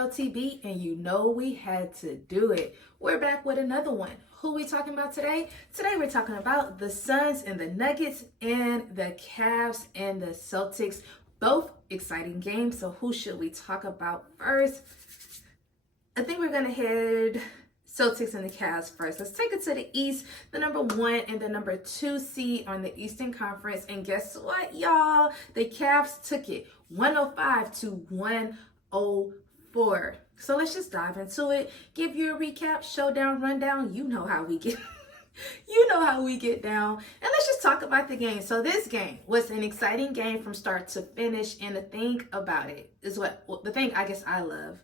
girl TB, and you know we had to do it. We're back with another one. Who we talking about today? Today we're talking about the Suns and the Nuggets and the Cavs and the Celtics. Both exciting games. So who should we talk about first? I think we're gonna head Celtics and the Cavs first. Let's take it to the East. The number 1 and the number 2 seed on the Eastern Conference. And guess what, y'all? The Cavs took it 105 to 104. So let's just dive into it. Give you a recap, showdown, rundown. You know how we get. You know how we get down. And let's just talk about the game. So this game was an exciting game from start to finish. And the thing about it is the thing I guess I love.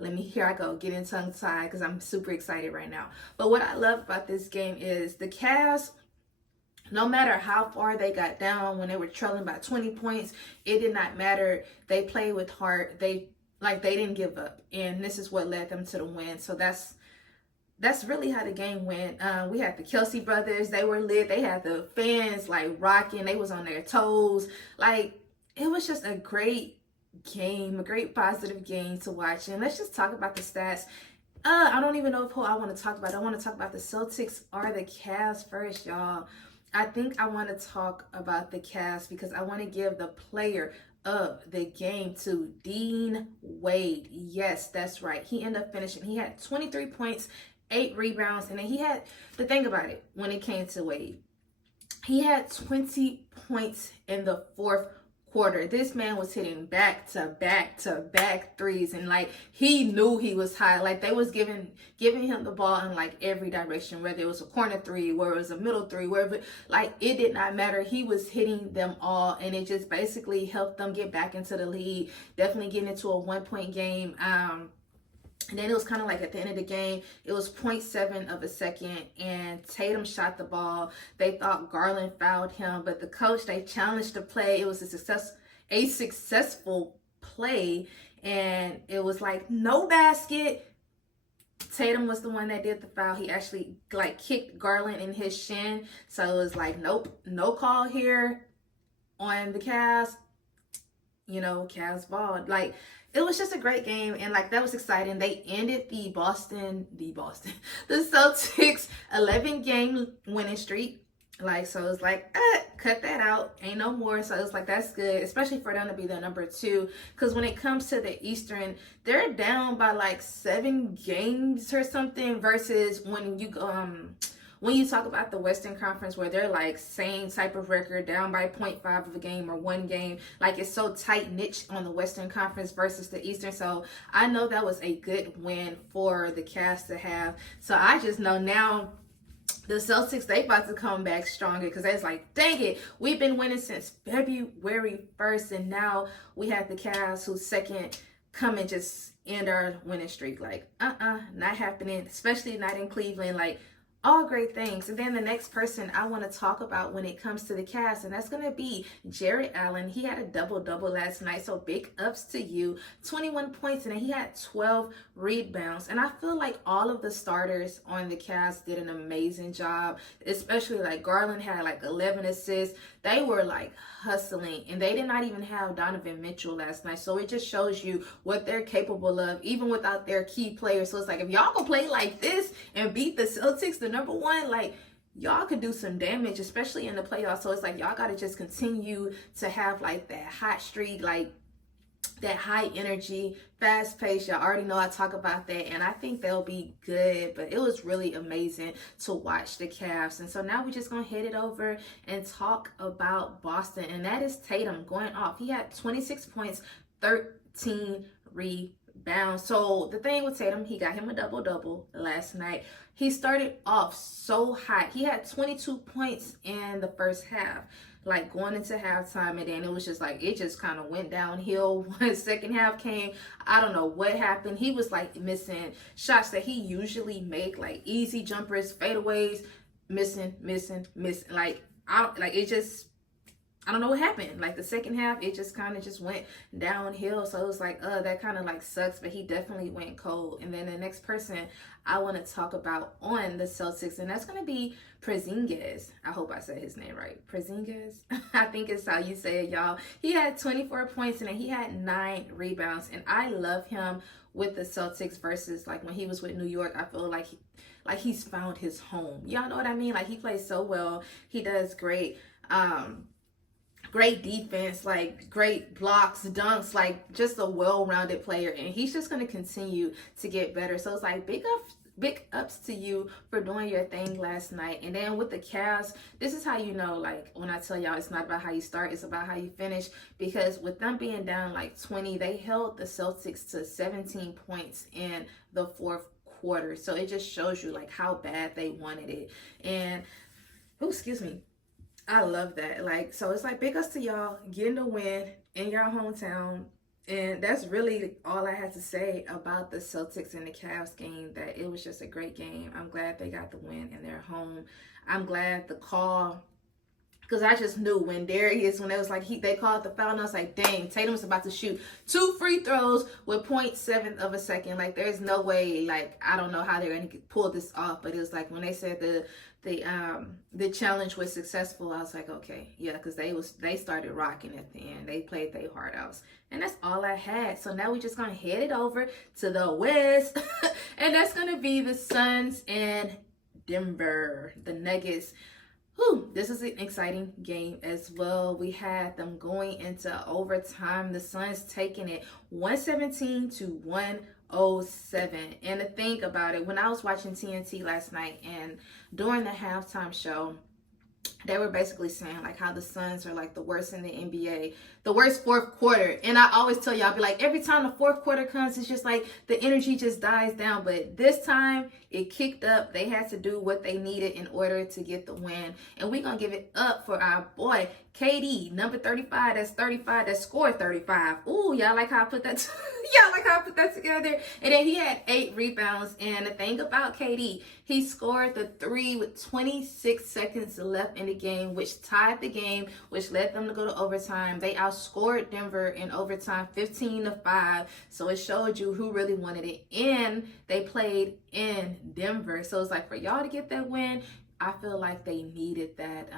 Here I go, getting tongue tied because I'm super excited right now. But what I love about this game is the Cavs, no matter how far they got down when they were trailing by 20 points, it did not matter. They played with heart. They didn't give up. And this is what led them to the win. So that's really how the game went. We had the Kelsey brothers. They were lit. They had the fans like rocking. They was on their toes. Like, it was just a great game, a great positive game to watch. And let's just talk about the stats. I don't even know who I want to talk about. I want to talk about the Celtics or the Cavs first, y'all. I think I want to talk about the Cavs because I want to give the player of the game to Dean Wade. Yes, that's right. He ended up finishing. He had 23 points, 8 rebounds, and then he had, the thing about it, when it came to Wade, he had 20 points in the fourth quarter. This man was hitting back to back threes, and like he knew he was high. Like they was giving him the ball in like every direction, whether it was a corner three, whether it was a middle three, wherever, like it did not matter. He was hitting them all, and it just basically helped them get back into the lead, definitely getting into a 1-point game. And then it was kind of like at the end of the game, it was 0.7 of a second, and Tatum shot the ball. They thought Garland fouled him, but the coach, they challenged the play. It was a successful play, and it was like no basket. Tatum was the one that did the foul. He actually like kicked Garland in his shin. So it was like, nope, no call here on the Cavs. You know, Cavs ball. Like, it was just a great game, and like that was exciting. They ended the Celtics 11-game winning streak. Like, so it's like, cut that out, ain't no more. So it was like, that's good, especially for them to be the number 2. Because when it comes to the Eastern, they're down by like 7 games or something. Versus when you talk about the Western Conference, where they're like same type of record, down by 0.5 of a game or 1 game, like it's so tight niche on the Western Conference versus the Eastern. So I know that was a good win for the Cavs to have. So I just know now the Celtics, they about to come back stronger, because it's like, dang it, we've been winning since February 1st, and now we have the Cavs who's second come and just end our winning streak. Like, not happening, especially not in Cleveland. Like, all great things. And then the next person I want to talk about when it comes to the Cavs, and that's going to be Jared Allen. He had a double-double last night, so big ups to you. 21 points, and he had 12 rebounds. And I feel like all of the starters on the Cavs did an amazing job, especially like Garland had like 11 assists. They were like hustling, and they did not even have Donovan Mitchell last night. So it just shows you what they're capable of, even without their key players. So it's like, if y'all can play like this and beat the Celtics, the number 1, like, y'all could do some damage, especially in the playoffs. So it's like, y'all got to just continue to have like that hot streak, like that high energy, fast pace. Y'all already know I talk about that, and I think they'll be good. But it was really amazing to watch the Cavs. And so now we're just gonna head it over and talk about Boston, and that is Tatum going off. He had 26 points, 13 rebounds. So the thing with Tatum, he got him a double-double last night. He started off so hot. He had 22 points in the first half, like going into halftime, and then it was just like, it just kind of went downhill when second half came. I don't know what happened. He was like missing shots that he usually make, like easy jumpers, fadeaways, missing. Like, I don't know what happened. Like the second half, it just kind of just went downhill. So it was like, that kind of like sucks, but he definitely went cold. And then the next person I want to talk about on the Celtics, and that's going to be Porzingis. I hope I said his name right. Porzingis? I think it's how you say it, y'all. He had 24 points, and then he had 9 rebounds. And I love him with the Celtics versus like when he was with New York. I feel like he's found his home. Y'all know what I mean? Like he plays so well. He does great. Great defense, like great blocks, dunks, like just a well-rounded player, and he's just going to continue to get better. So it's like big ups to you for doing your thing last night. And then with the Cavs, this is how you know, like when I tell y'all it's not about how you start, it's about how you finish. Because with them being down like 20, they held the Celtics to 17 points in the fourth quarter. So it just shows you like how bad they wanted it. And oh, excuse me, I love that. Like, so it's like big ups to y'all getting the win in your hometown. And that's really all I had to say about the Celtics and the Cavs game, that it was just a great game. I'm glad they got the win in their home. I'm glad the call, because I just knew when Darius, when it was like they called the foul, and I was like, dang, Tatum's about to shoot 2 free throws with 0.7 of a second. Like, there's no way, like, I don't know how they're going to pull this off. But it was like when they said the challenge was successful, I was like, okay, yeah, because they started rocking at the end. They played their heart out. And that's all I had. So now we're just going to head it over to the West. And that's going to be the Suns and Denver, the Nuggets. Whew, this is an exciting game as well. We had them going into overtime. The Suns taking it 117 to 107. And to think about it, when I was watching TNT last night and during the halftime show, they were basically saying like how the Suns are like the worst in the NBA, the worst fourth quarter. And I always tell y'all, be like, every time the fourth quarter comes, it's just like the energy just dies down. But this time it kicked up. They had to do what they needed in order to get the win. And we're going to give it up for our boy, KD, number 35. That's 35. That scored 35. Ooh, y'all like how I put that y'all like how I put that together? And then he had 8 rebounds. And the thing about KD, he scored the 3 with 26 seconds left in the game, which tied the game, which led them to go to overtime. They outscored Denver in overtime 15-5. So it showed you who really wanted it. And they played in Denver. So it's like for y'all to get that win, I feel like they needed that.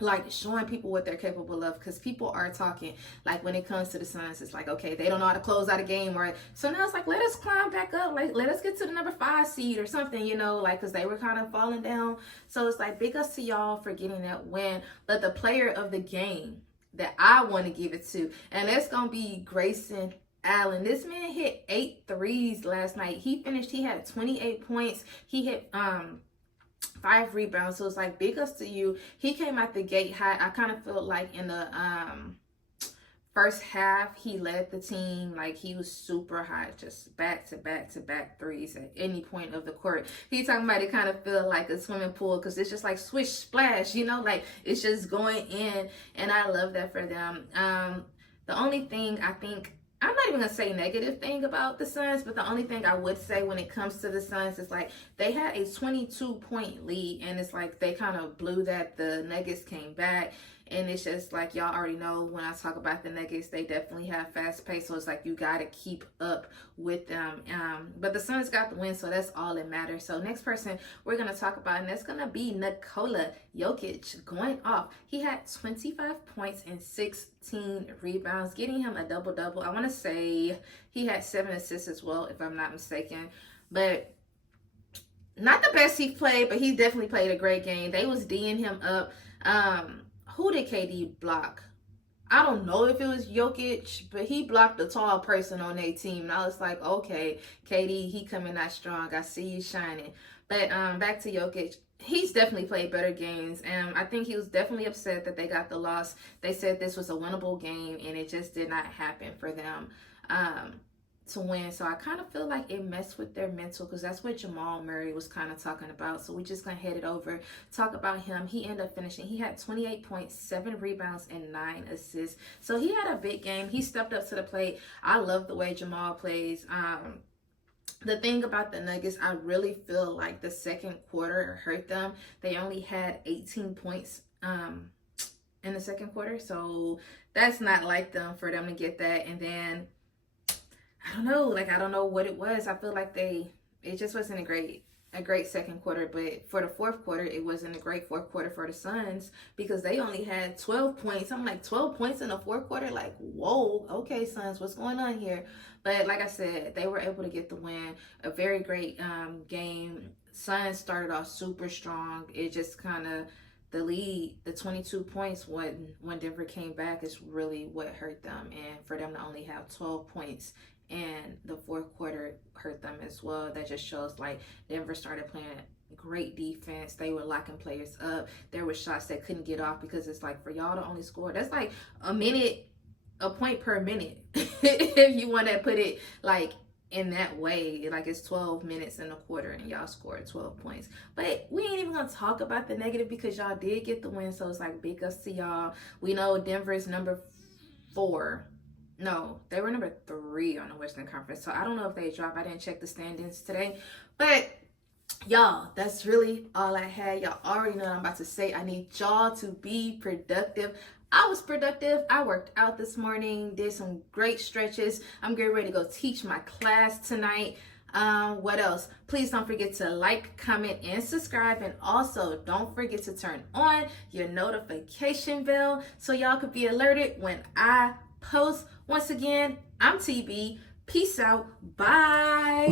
Like showing people what they're capable of, because people are talking like when it comes to the Suns, it's like, okay, they don't know how to close out a game, or so now it's like, let us climb back up, like let us get to the number 5 seed or something, you know, like because they were kind of falling down. So it's like big ups to y'all for getting that win. But the player of the game that I want to give it to, and that's gonna be Grayson Allen. This man hit 8 threes last night. He had 28 points. He hit 5 rebounds. So it's like big ups to you. He came out the gate hot. I kind of felt like in the first half he led the team. Like he was super hot, just back to back threes at any point of the court. He talking about it kind of feel like a swimming pool, because it's just like swish splash, you know, like it's just going in. And I love that for them. The only thing I think, I'm not even going to say negative thing about the Suns, but the only thing I would say when it comes to the Suns is like they had a 22-point lead, and it's like they kind of blew that. The Nuggets came back, and it's just like y'all already know when I talk about the Nuggets, they definitely have fast pace, so it's like you got to keep up with them. But the Suns got the win, so that's all that matters. So next person we're going to talk about, and that's going to be Nikola Jokic going off. He had 25 points and 16 rebounds, getting him a double-double. I want to say he had 7 assists as well, if I'm not mistaken. But not the best he played, but he definitely played a great game. They was D'ing him up. Who did KD block? I don't know if it was Jokic, but he blocked a tall person on their team. And I was like, okay, KD, he coming out strong. I see you shining. But back to Jokic. He's definitely played better games. And I think he was definitely upset that they got the loss. They said this was a winnable game, and it just did not happen for them to win. So I kind of feel like it messed with their mental, because that's what Jamal Murray was kind of talking about. So we're just going to head it over, talk about him. He ended up finishing. He had 28 points, 7 rebounds, and 9 assists. So he had a big game. He stepped up to the plate. I love the way Jamal plays. The thing about the Nuggets, I really feel like the second quarter hurt them. They only had 18 points in the second quarter. So that's not like them for them to get that. And then I don't know what it was. I feel like it just wasn't a great a great second quarter, but for the fourth quarter, it wasn't a great fourth quarter for the Suns because they only had 12 points. I'm like, 12 points in the fourth quarter? Like, whoa, okay, Suns, what's going on here? But like I said, they were able to get the win. A very great game. Suns started off super strong. It just kind of, the lead, the 22 points when Denver came back is really what hurt them. And for them to only have 12 points and the fourth quarter hurt them as well. That just shows like Denver started playing great defense. They were locking players up. There were shots that couldn't get off because it's like for y'all to only score, that's like a point per minute. If you want to put it like in that way, like it's 12 minutes in a quarter and y'all scored 12 points. But we ain't even gonna talk about the negative because y'all did get the win, so it's like big ups to y'all. We know Denver's number 4. No, they were number 3 on the Western Conference. So I don't know if they dropped. I didn't check the standings today. But y'all, that's really all I had. Y'all already know what I'm about to say. I need y'all to be productive. I was productive. I worked out this morning, did some great stretches. I'm getting ready to go teach my class tonight. What else? Please don't forget to like, comment, and subscribe. And also don't forget to turn on your notification bell so y'all could be alerted when I post. Once again, I'm TB. Peace out. Bye.